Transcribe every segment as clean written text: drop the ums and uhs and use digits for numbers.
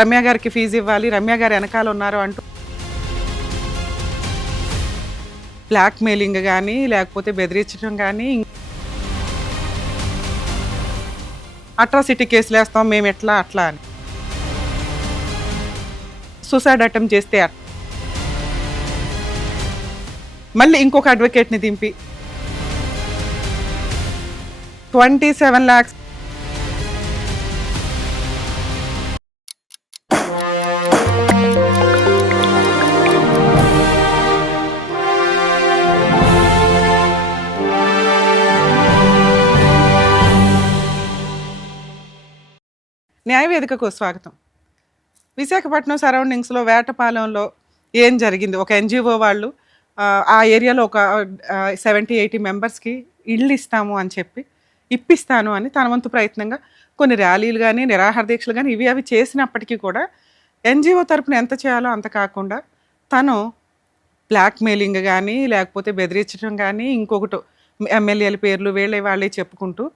రమ్య గారికి ఫీజు ఇవ్వాలి, రమ్య గారు వెనకాల ఉన్నారు అంటూ బ్లాక్ మెయిలింగ్ కానీ లేకపోతే బెదిరించడం కానీ, అట్రాసిటీ కేసులు వేస్తాం మేము ఎట్లా అట్లా అని, సూసైడ్ అటెంప్ట్ చేస్తే మళ్ళీ ఇంకొక అడ్వకేట్ని దింపి 27 lakhs న్యాయవేదికకు స్వాగతం. విశాఖపట్నం సరౌండింగ్స్లో వేటపాలెంలో ఏం జరిగింది? ఒక ఎన్జిఓ వాళ్ళు ఆ ఏరియాలో ఒక 70-80 మెంబర్స్కి ఇళ్ళు ఇస్తాము అని చెప్పి ఇప్పిస్తాను అని తన వంతు ప్రయత్నంగా కొన్ని ర్యాలీలు కానీ నిరాహార దీక్షలు కానీ ఇవి అవి చేసినప్పటికీ కూడా ఎన్జిఓ తరపున ఎంత చేయాలో అంత కాకుండా తను బ్లాక్ మెయిలింగ్ కానీ లేకపోతే బెదిరించడం కానీ ఇంకొకటి ఎమ్మెల్యేల పేర్లు వాళ్ళే చెప్పుకుంటూ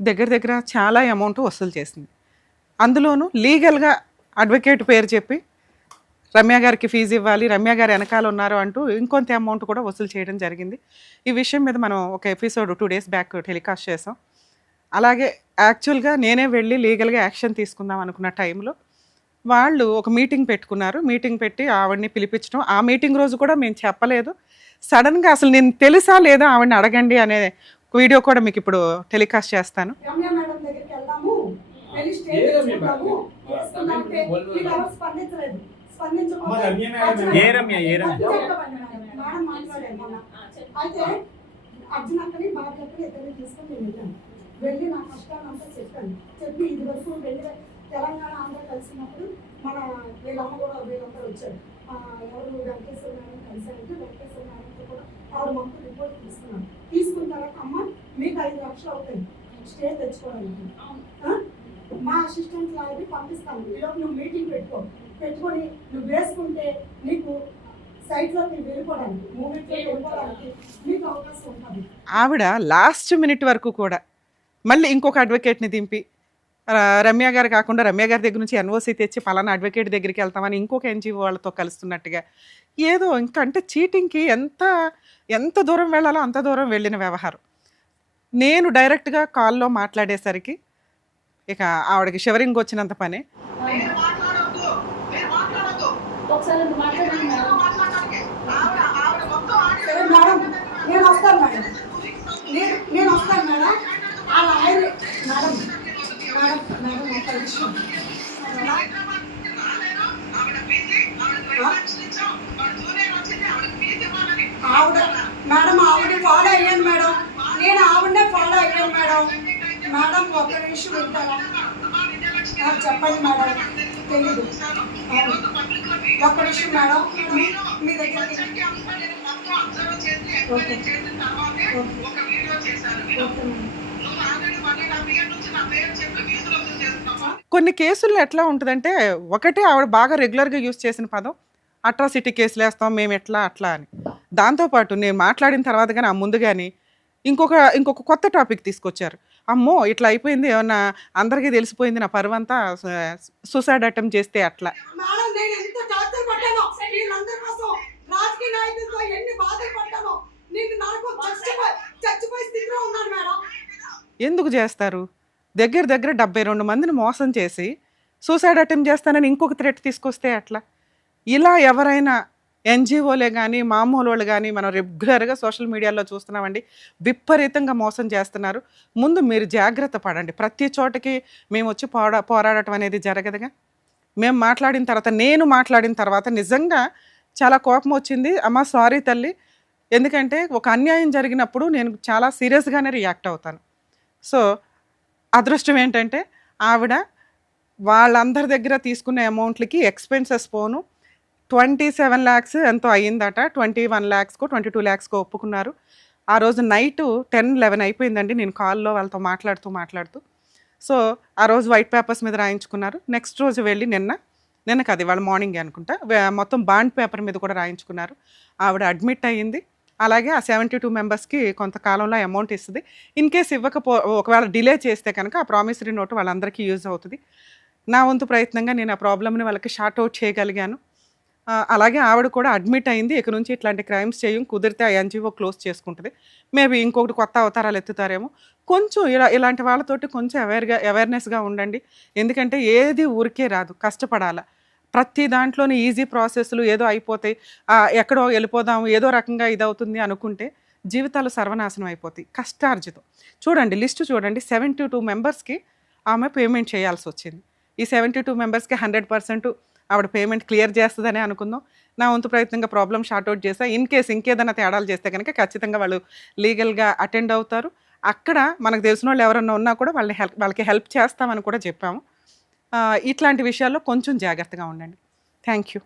దగ్గర దగ్గర చాలా అమౌంట్ వసూలు చేసింది. అందులోనూ లీగల్గా అడ్వకేట్ పేరు చెప్పి రమ్య గారికి ఫీజు ఇవ్వాలి, రమ్య గారు వెనకాల ఉన్నారు అంటూ ఇంకొంత అమౌంట్ కూడా వసూలు చేయడం జరిగింది. ఈ విషయం మీద మనం ఒక ఎపిసోడ్ 2 days బ్యాక్ టెలికాస్ట్ చేసాం. అలాగే యాక్చువల్గా నేనే వెళ్ళి లీగల్గా యాక్షన్ తీసుకుందాం అనుకున్న టైంలో వాళ్ళు ఒక మీటింగ్ పెట్టుకున్నారు. మీటింగ్ పెట్టి ఆవిడని పిలిపించడం, ఆ మీటింగ్ రోజు కూడా మేము చెప్పలేదు. సడన్గా అసలు నేను తెలుసా లేదా ఆవిడని అడగండి అనే వీడియో కూడా మీకు ఇప్పుడు టెలికాస్ట్ చేస్తాను. వెళ్ళి నా కష్టాన్ని అంతా చెప్పి ఇది వరకు వెళ్ళి తెలంగాణ ఆంధ్ర కలిసినప్పుడు మన వీళ్ళమ్మ కూడా వీళ్ళందరూ వచ్చారు. ఎవరు వెంకటేశ్వర నారాయణ కలిసారంటే వెంకటేశ్వర నారాయణతో కూడా ఆవిడ మొత్తం రిపోర్ట్ తీసుకున్న తర్వాత అమ్మ మీకు 5 లక్షలు అవుతాయి స్టే తెచ్చుకోవడానికి, మా అసిస్టెంట్ లాగా పంపిస్తాను, ఈలోపు నువ్వు మీటింగ్ పెట్టుకొని నువ్వు వేసుకుంటే నీకు సైట్లోకి వెళ్ళిపోవడానికి మూవీకి వెళ్ళిపోవడానికి నీకు అవకాశం ఉంటుంది. ఆవిడ లాస్ట్ మినిట్ వరకు కూడా మళ్ళీ ఇంకొక అడ్వకేట్ని దింపి రమ్య గారు కాకుండా రమ్య గారి దగ్గర నుంచి ఎన్ఓసి తెచ్చి పలానా అడ్వకేట్ దగ్గరికి వెళ్తామని ఇంకొక ఎన్జిఓ వాళ్ళతో కలుస్తున్నట్టుగా ఏదో ఇంకా అంటే చీటింగ్కి ఎంత దూరం వెళ్ళాలో అంత దూరం వెళ్ళిన వ్యవహారం. నేను డైరెక్ట్గా కాల్లో మాట్లాడేసరికి ఇక ఆవిడకి షివరింగ్ వచ్చినంత పని. నేను వస్తాను మేడం. ఆ లాయర్ మేడం మేడం ఒక విషయం ఆవిడ మేడం ఆవిడ ఫాలో అయ్యాను మేడం, నేను ఆవిడనే ఫాలో అయ్యాను మేడం. మేడం ఒక నిమిషం వింటారా? చెప్పండి మేడం, తెలీదు. ఒక్క నిమిషం మేడం, మీ దగ్గర కొన్ని కేసుల్లో ఎట్లా ఉంటుందంటే ఒకటే ఆవిడ బాగా రెగ్యులర్గా యూజ్ చేసిన పదం అట్రాసిటీ కేసులు వేస్తాం మేము ఎట్లా అట్లా అని. దాంతోపాటు నేను మాట్లాడిన తర్వాత కానీ ఆ ముందు కానీ ఇంకొక కొత్త టాపిక్ తీసుకొచ్చారు. అమ్మో ఇట్లా అయిపోయింది, ఏమన్నా అందరికీ తెలిసిపోయింది నా పరువంతా సూసైడ్ అటెంప్ట్ చేస్తే అట్లా. ఎందుకు చేస్తారు? దగ్గర 72 మందిని మోసం చేసి సూసైడ్ అటెంప్ట్ చేస్తానని ఇంకొక థ్రెట్ తీసుకొస్తే అట్లా. ఇలా ఎవరైనా ఎన్జిఓలే కానీ మామూలు వాళ్ళు కానీ మనం రెగ్యులర్గా సోషల్ మీడియాలో చూస్తున్నామండి, విపరీతంగా మోసం చేస్తున్నారు. ముందు మీరు జాగ్రత్త పడండి. ప్రతి చోటకి మేము వచ్చి పోరాడటం అనేది జరగదుగా. మేము మాట్లాడిన తర్వాత నేను మాట్లాడిన తర్వాత నిజంగా చాలా కోపం వచ్చింది. అమ్మ సారీ తల్లి, ఎందుకంటే ఒక అన్యాయం జరిగినప్పుడు నేను చాలా సీరియస్గానే రియాక్ట్ అవుతాను. సో అదృష్టం ఏంటంటే ఆవిడ వాళ్ళందరి దగ్గర తీసుకున్న అమౌంట్లకి ఎక్స్పెన్సెస్ పోను 27 lakhs ఎంతో అయ్యిందట. 21 lakhs 22 lakhs ఒప్పుకున్నారు. ఆ రోజు నైట్ 10-11 అయిపోయిందండి నేను కాల్లో వాళ్ళతో మాట్లాడుతూ. సో ఆ రోజు వైట్ పేపర్స్ మీద రాయించుకున్నారు. నెక్స్ట్ రోజు వెళ్ళి నిన్న కాదు వాళ్ళ మార్నింగే అనుకుంటా మొత్తం బాండ్ పేపర్ మీద కూడా రాయించుకున్నారు. ఆవిడ అడ్మిట్ అయ్యింది. అలాగే ఆ 72 మెంబర్స్కి కొంతకాలంలో అమౌంట్ ఇస్తుంది. ఇన్ కేస్ ఒకవేళ డిలే చేస్తే కనుక ఆ ప్రామిసరీ నోటు వాళ్ళందరికీ యూజ్ అవుతుంది. నా వంతు ప్రయత్నంగా నేను ఆ ప్రాబ్లమ్ని వాళ్ళకి షార్ట్ అవుట్ చేయగలిగాను. అలాగే ఆవిడ కూడా అడ్మిట్ అయింది. ఇక నుంచి ఇట్లాంటి క్రైమ్స్ చేయం, కుదిరితే ఆ ఎన్‌జీఓ క్లోజ్ చేసుకుంటది. మేబీ ఇంకొకటి కొత్త అవతారాలు ఎత్తుతారేమో. కొంచెం ఇలాంటి వాళ్ళతోటి కొంచెం అవేర్‌నెస్‌గా ఉండండి. ఎందుకంటే ఏది ఊరికే రాదు, కష్టపడాల. ప్రతి దాంట్లోని ఈజీ ప్రాసెస్‌లు ఏదో అయిపోతాయి. ఎక్కడో ఎళ్ళిపోదాం, ఏదో రకంగా ఇదవుతుంది అనుకుంటే జీవితాలు సర్వనాశనం అయిపోతాయి. కష్టార్జితం. చూడండి లిస్ట్ చూడండి, 72 మెంబర్స్‌కి ఆమె పేమెంట్ చేయాల్సొచ్చింది. ఈ 72 మెంబర్స్‌కి 100% ఆవిడ పేమెంట్ క్లియర్ చేస్తదనే అనుకుందాం. నా వంతు ప్రయత్నంగా ప్రాబ్లమ్ షార్ట్ ఔట్ చేశా. ఇన్ కేస్ ఇంకేదైనా తేడాలు చేస్తే గనక ఖచ్చితంగా వాళ్ళు లీగల్‌గా అటెండ్ అవుతారు. అక్కడ మనకు తెలిసినోళ్ళు ఎవరన్నా ఉన్నా కూడా వాళ్ళకి హెల్ప్ చేస్తామని కూడా చెప్పాము. ఇట్లాంటి విషయాల్లో కొంచెం జాగ్రత్తగా ఉండండి. Thank you.